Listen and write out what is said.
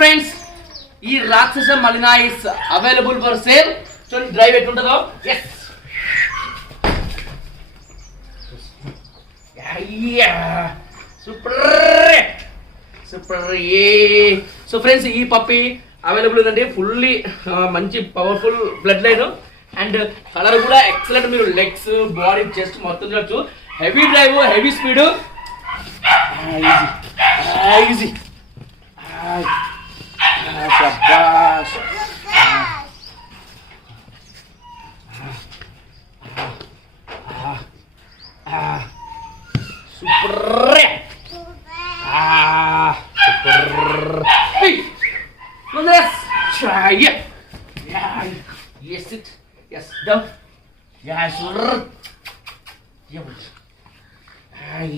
ఫ్రెండ్స్, ఈ రాక్షస మలినా ఇస్ అవైలబుల్ ఫర్ సేల్. చూడండి డ్రైవ్ ఎట్లుంటుందో. Yes super super. So friends, ఈ పప్పి అవైలబుల్ ఉందండి. ఫుల్లీ మంచి powerful blood line and colour కూడా ఎక్సలెంట్. మీరు లెగ్స్ బాడీ చెస్ట్ మొత్తం చూడొచ్చు. Heavy drive, heavy speed, easy. శబాష్. Super super. Let's try it. Yeah, yes it. Yes, down. Yeah, sure. Yeah. Ay.